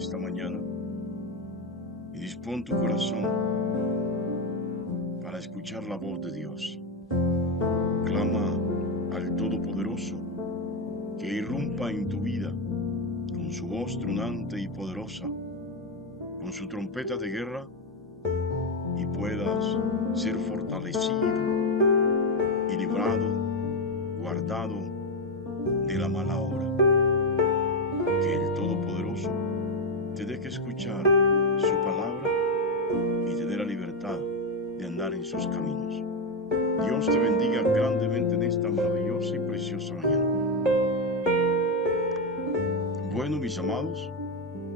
esta mañana y dispón tu corazón para escuchar la voz de Dios. Clama al Todopoderoso que irrumpa en tu vida con su voz tronante y poderosa, con su trompeta de guerra, y puedas ser fortalecido y librado, guardado de la mala hora. Que el Todopoderoso te deje escuchar su palabra y te dé la libertad de andar en sus caminos. Dios te bendiga grandemente en esta maravillosa y preciosa mañana. Bueno, mis amados,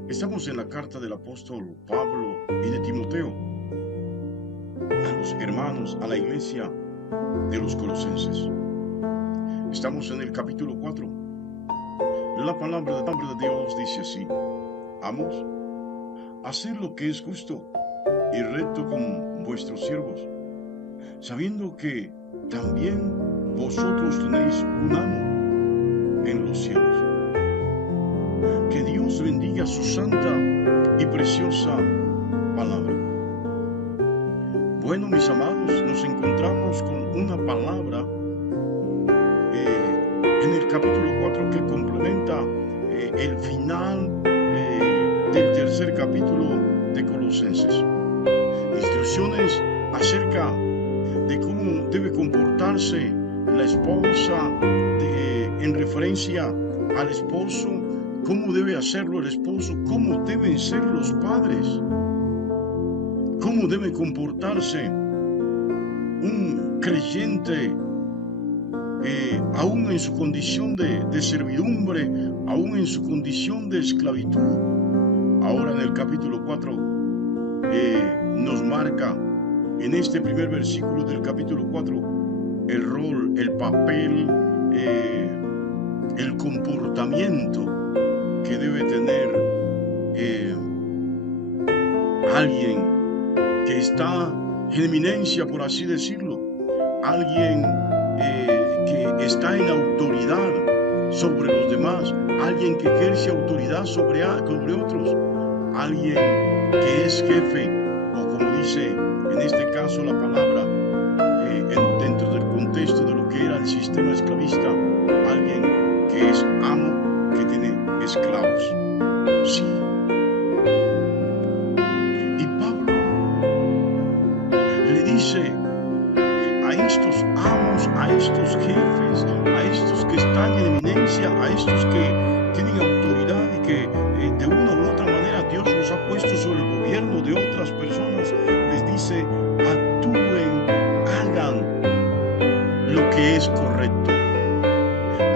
estamos en la carta del apóstol Pablo y de Timoteo a los hermanos, a la iglesia de los Colosenses. Estamos en el capítulo 4. La palabra de Dios dice así: Amos, haced lo que es justo y recto con vuestros siervos, sabiendo que también vosotros tenéis un amo en los cielos. Que Dios bendiga su santa y preciosa palabra. Bueno, mis amados, nos encontramos con una palabra en el capítulo 4 que complementa el final del tercer capítulo de Colosenses. Instrucciones acerca de cómo debe comportarse la esposa, en referencia al esposo, cómo debe hacerlo el esposo, cómo deben ser los padres, cómo debe comportarse un creyente, aún en su condición de servidumbre, aún en su condición de esclavitud. Ahora en el capítulo 4 nos marca en este primer versículo del capítulo 4 el rol, el papel, el comportamiento que debe tener alguien que está en emanencia, por así decirlo, alguien que está en autoridad sobre los demás, alguien que ejerce autoridad sobre otros, alguien que es jefe, o como dice en este caso la palabra, dentro del contexto de lo que era el sistema esclavista, alguien que es amo, que tiene esclavos. Sí. Y Pablo le dice a estos amos, a estos jefes, a estos que están en eminencia, a estos que tienen autoridad y que de una u otra manera Dios los ha puesto sobre el gobierno de otras personas, les dice: actúen, hagan lo que es correcto,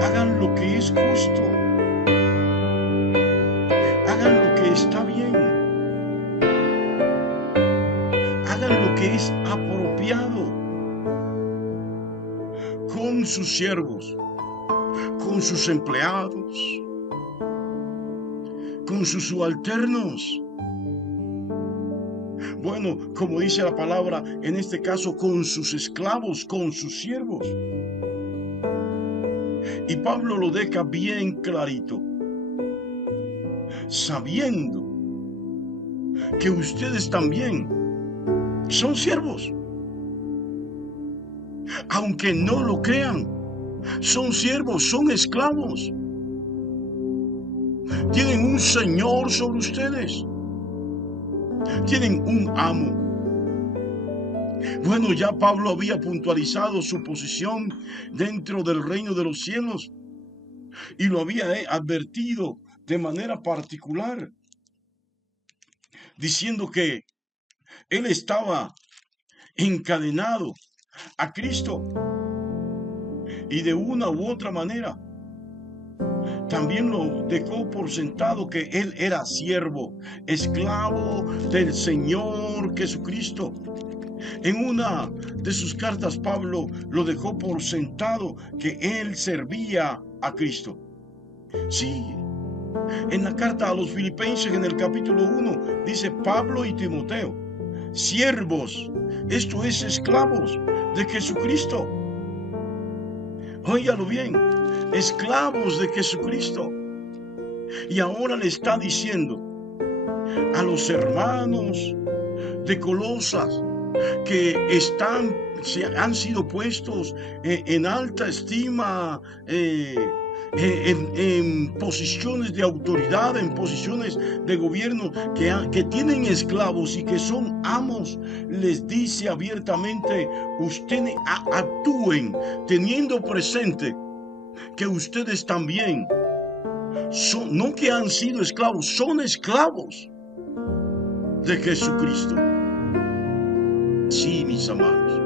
hagan lo que es justo, hagan lo que está bien, hagan lo que es apropiado con sus siervos, con sus empleados, con sus subalternos. Bueno, como dice la palabra, en este caso, con sus esclavos, con sus siervos. Y Pablo lo deja bien clarito, sabiendo que ustedes también son siervos. Aunque no lo crean, son siervos, son esclavos. Tienen un señor sobre ustedes. Tienen un amo. Bueno, ya Pablo había puntualizado su posición dentro del reino de los cielos y lo había advertido de manera particular, diciendo que él estaba encadenado a Cristo y de una u otra manera también lo dejó por sentado que él era siervo, esclavo del Señor Jesucristo. En una de sus cartas Pablo lo dejó por sentado que él servía a Cristo. Sí, en la carta a los Filipenses en el capítulo 1 dice Pablo y Timoteo, siervos, esto es esclavos de Jesucristo. Óigalo bien, esclavos de Jesucristo. Y ahora le está diciendo a los hermanos de Colosas que han sido puestos en alta estima, en posiciones de autoridad, en posiciones de gobierno, que tienen esclavos y que son amos, les dice abiertamente: ustedes actúen teniendo presente que ustedes también son, no que han sido esclavos, son esclavos de Jesucristo. Sí, mis amados,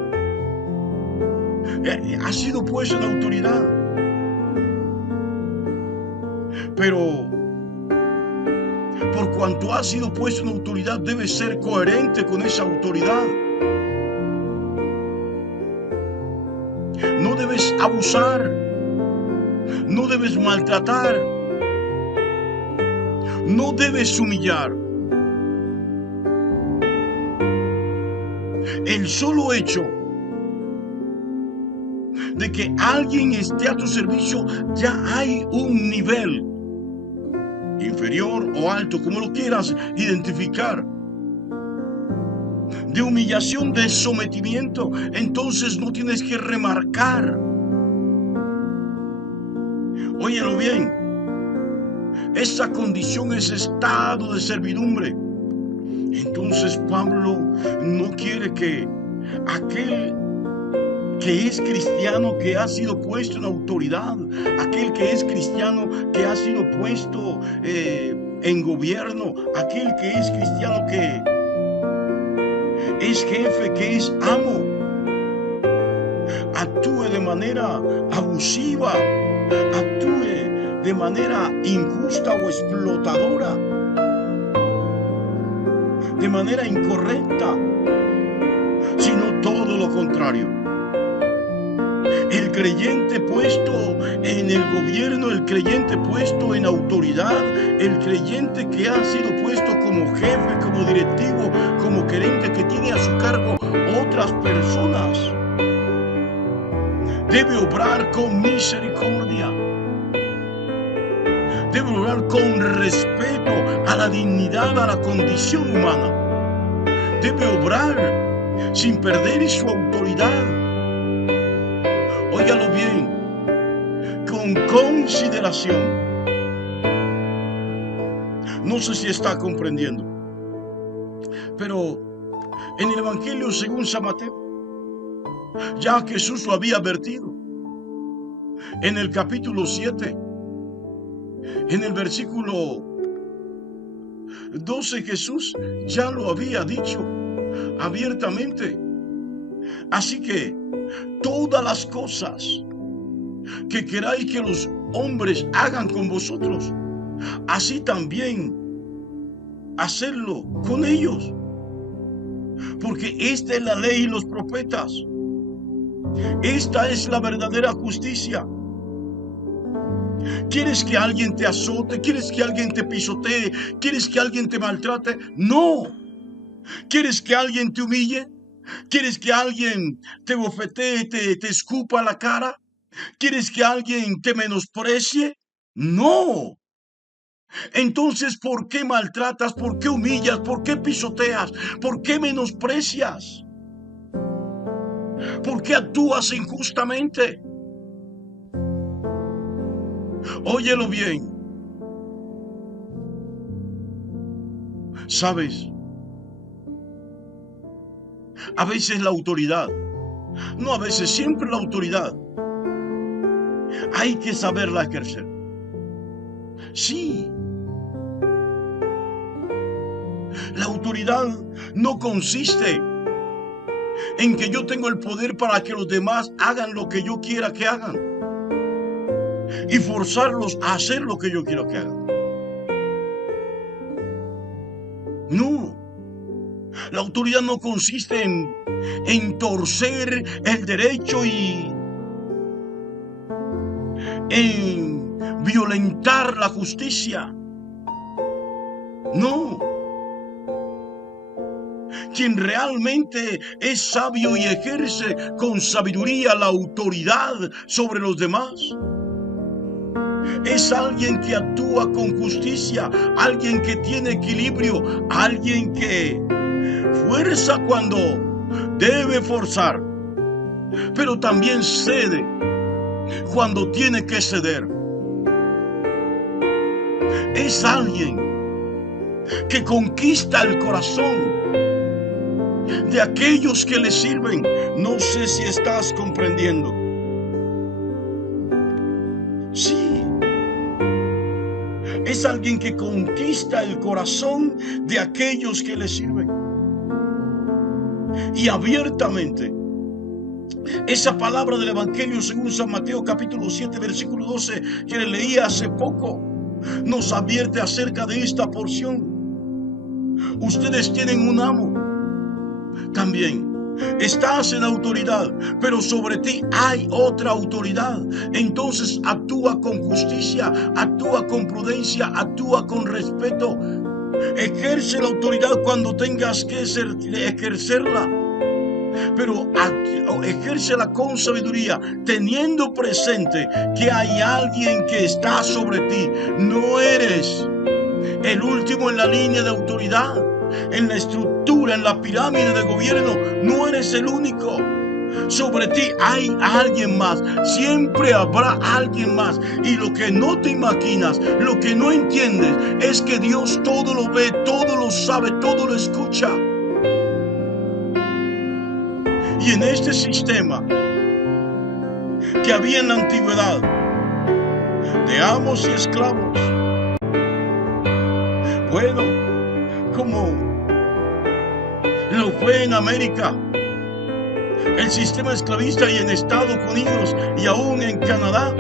ha sido puesto en autoridad, pero por cuanto ha sido puesto en autoridad, debe ser coherente con esa autoridad. No debes abusar, no debes maltratar, no debes humillar. El solo hecho de que alguien esté a tu servicio, ya hay un nivel inferior o alto, como lo quieras identificar, de humillación, de sometimiento. Entonces no tienes que remarcar. Óyelo bien, esa condición, ese estado de servidumbre. Entonces Pablo no quiere que aquel que es cristiano, que ha sido puesto en autoridad, aquel que es cristiano, que ha sido puesto en gobierno, aquel que es cristiano, que es jefe, que es amo, actúe de manera abusiva, actúe de manera injusta o explotadora, de manera incorrecta, sino todo lo contrario. El creyente puesto en el gobierno, el creyente puesto en autoridad, el creyente que ha sido puesto como jefe, como directivo, como gerente, que tiene a su cargo otras personas, debe obrar con misericordia, debe obrar con respeto a la dignidad, a la condición humana, debe obrar sin perder su autoridad. Óigalo bien, con consideración. No sé si está comprendiendo, pero en el Evangelio según San Mateo, ya Jesús lo había advertido. En el capítulo 7, en el versículo 12, Jesús ya lo había dicho abiertamente. Así que todas las cosas que queráis que los hombres hagan con vosotros, así también hacedlo con ellos. Porque esta es la ley y los profetas. Esta es la verdadera justicia. ¿Quieres que alguien te azote? ¿Quieres que alguien te pisotee? ¿Quieres que alguien te maltrate? No. ¿Quieres que alguien te humille? ¿Quieres que alguien te bofetee, te escupa la cara? ¿Quieres que alguien te menosprecie? No. Entonces, ¿por qué maltratas? ¿Por qué humillas? ¿Por qué pisoteas? ¿Por qué menosprecias? ¿Por qué actúas injustamente? Óyelo bien. ¿Sabes? A veces la autoridad, no a veces, siempre la autoridad, hay que saberla ejercer. Sí. La autoridad no consiste en que yo tengo el poder para que los demás hagan lo que yo quiera que hagan y forzarlos a hacer lo que yo quiero que hagan. No. La autoridad no consiste en torcer el derecho y en violentar la justicia. No. Quien realmente es sabio y ejerce con sabiduría la autoridad sobre los demás Es alguien que actúa con justicia, alguien que tiene equilibrio, alguien que fuerza cuando debe forzar, pero también cede cuando tiene que ceder. Es alguien que conquista el corazón de aquellos que le sirven. No sé si estás comprendiendo. Sí, es alguien que conquista el corazón de aquellos que le sirven. Y abiertamente, esa palabra del Evangelio según San Mateo capítulo 7 versículo 12 que le leí hace poco, nos advierte acerca de esta porción. Ustedes tienen un amo también. Estás en autoridad, pero sobre ti hay otra autoridad. Entonces actúa con justicia, actúa con prudencia, actúa con respeto. Ejerce la autoridad cuando tengas que ejercerla, pero ejércela con sabiduría, teniendo presente que hay alguien que está sobre ti. No eres el último en la línea de autoridad, en la estructura, en la pirámide de gobierno. No eres el único. Sobre ti hay alguien más. Siempre habrá alguien más. Y lo que no te imaginas, lo que no entiendes, es que Dios todo lo ve, todo lo sabe, todo lo escucha. Y en este sistema que había en la antigüedad de amos y esclavos, bueno, como lo fue en América, el sistema esclavista, y en Estados Unidos y aún en Canadá,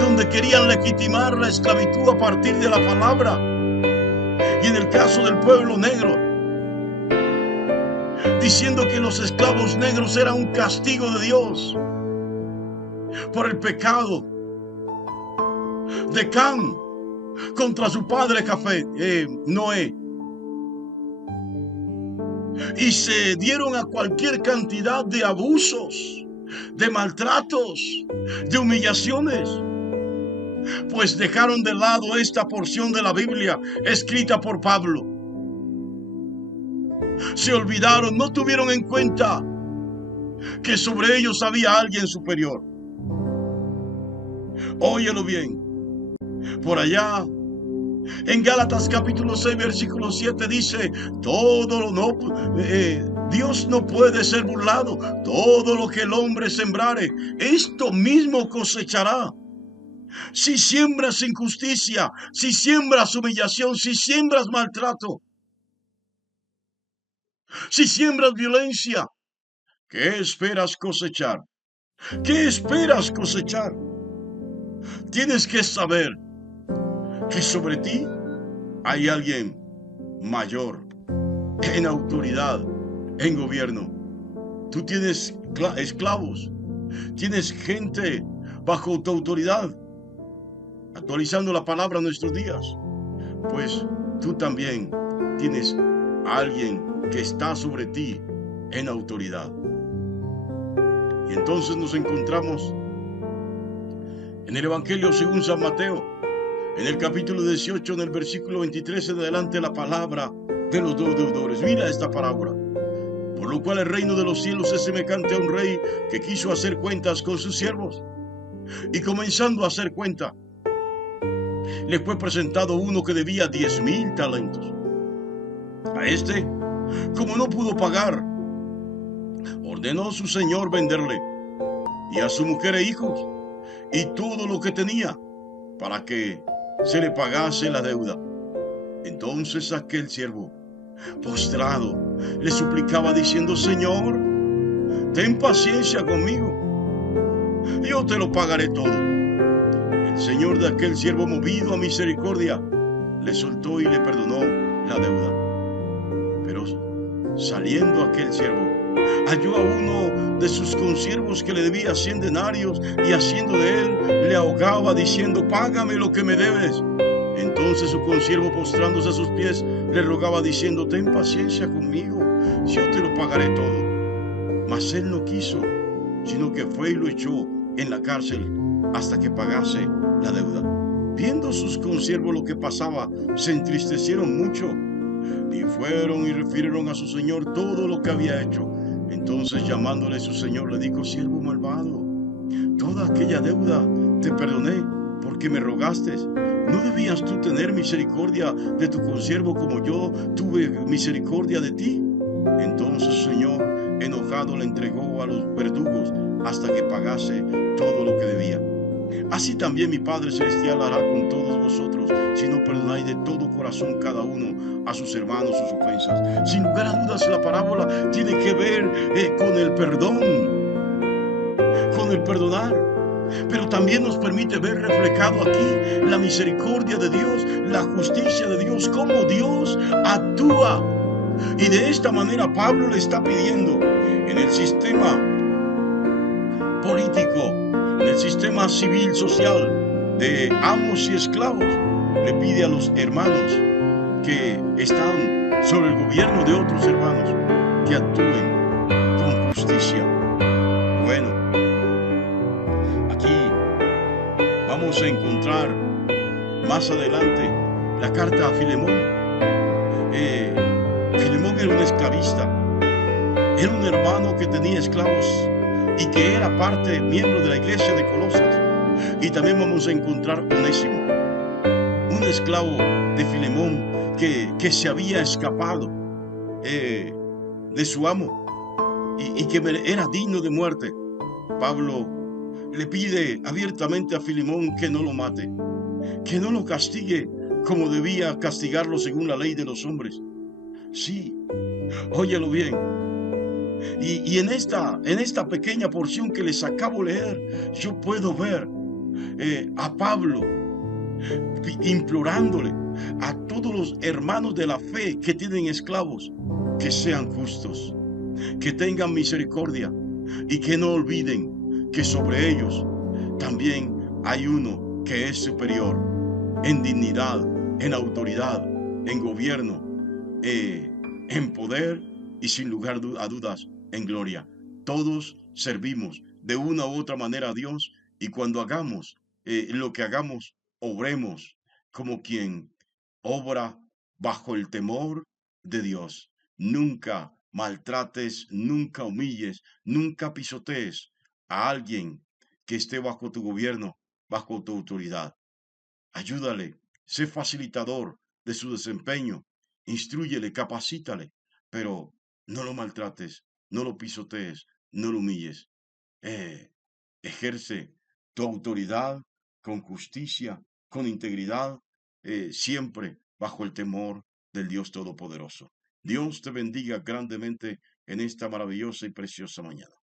donde querían legitimar la esclavitud a partir de la palabra, y en el caso del pueblo negro, diciendo que los esclavos negros eran un castigo de Dios por el pecado de Can contra su padre Noé, y se dieron a cualquier cantidad de abusos, de maltratos, de humillaciones, pues dejaron de lado esta porción de la Biblia escrita por Pablo. Se olvidaron, no tuvieron en cuenta que sobre ellos había alguien superior. Óyelo bien. Por allá, en Gálatas capítulo 6, versículo 7 dice, Dios no puede ser burlado. Todo lo que el hombre sembrare, esto mismo cosechará. Si siembras injusticia, si siembras humillación, si siembras maltrato, si siembras violencia, ¿qué esperas cosechar? ¿Qué esperas cosechar? Tienes que saber que sobre ti hay alguien mayor, en autoridad, en gobierno. Tú tienes esclavos, tienes gente bajo tu autoridad, actualizando la palabra en nuestros días. Pues tú también tienes alguien que está sobre ti en autoridad. Y entonces nos encontramos en el Evangelio según San Mateo, en el capítulo 18, en el versículo 23 en adelante, la palabra de los dos deudores. Mira esta parábola. Por lo cual el reino de los cielos es semejante a un rey que quiso hacer cuentas con sus siervos. Y comenzando a hacer cuenta, le fue presentado uno que debía 10,000 talentos. A este, como no pudo pagar, ordenó su señor venderle, y a su mujer e hijos, y todo lo que tenía, para que se le pagase la deuda. Entonces aquel siervo, postrado, le suplicaba diciendo, Señor, ten paciencia conmigo, yo te lo pagaré todo. El señor de aquel siervo, movido a misericordia, le soltó y le perdonó la deuda. Pero saliendo aquel siervo, halló a uno de sus consiervos que le debía 100 denarios, y haciendo de él, le ahogaba diciendo, págame lo que me debes. Entonces su consiervo, postrándose a sus pies, le rogaba diciendo, ten paciencia conmigo, yo te lo pagaré todo. Mas él no quiso, sino que fue y lo echó en la cárcel hasta que pagase la deuda. Viendo sus consiervos lo que pasaba, se entristecieron mucho y fueron y refirieron a su señor todo lo que había hecho. Entonces, llamándole su señor, le dijo: siervo malvado, toda aquella deuda te perdoné porque me rogaste. ¿No debías tú tener misericordia de tu consiervo como yo tuve misericordia de ti? Entonces su señor, enojado, le entregó a los verdugos hasta que pagase todo lo que debía. Así también mi Padre Celestial hará con todos vosotros, si no perdonáis de todo corazón cada uno a sus hermanos sus ofensas. Sin lugar a dudas, la parábola tiene que ver con el perdón, con el perdonar. Pero también nos permite ver reflejado aquí la misericordia de Dios, la justicia de Dios, cómo Dios actúa. Y de esta manera Pablo le está pidiendo en el sistema político, en el sistema civil social de amos y esclavos, le pide a los hermanos que están sobre el gobierno de otros hermanos que actúen con justicia. Bueno, aquí vamos a encontrar más adelante la carta a Filemón. Filemón era un esclavista, era un hermano que tenía esclavos y que era miembro de la iglesia de Colosas. Y también vamos a encontrar Onésimo, un esclavo de Filemón que se había escapado de su amo y que era digno de muerte. Pablo le pide abiertamente a Filemón que no lo mate, que no lo castigue como debía castigarlo según la ley de los hombres. Sí, óyelo bien. Y en esta pequeña porción que les acabo de leer, yo puedo ver a Pablo implorándole a todos los hermanos de la fe que tienen esclavos que sean justos, que tengan misericordia y que no olviden que sobre ellos también hay uno que es superior en dignidad, en autoridad, en gobierno, en poder y sin lugar a dudas en gloria. Todos servimos de una u otra manera a Dios, y cuando hagamos lo que hagamos, obremos como quien obra bajo el temor de Dios. Nunca maltrates, nunca humilles, nunca pisotees a alguien que esté bajo tu gobierno, bajo tu autoridad. Ayúdale, sé facilitador de su desempeño, instrúyele, capacítale, pero no lo maltrates, no lo pisotees, no lo humilles. Ejerce tu autoridad con justicia, con integridad, siempre bajo el temor del Dios Todopoderoso. Dios te bendiga grandemente en esta maravillosa y preciosa mañana.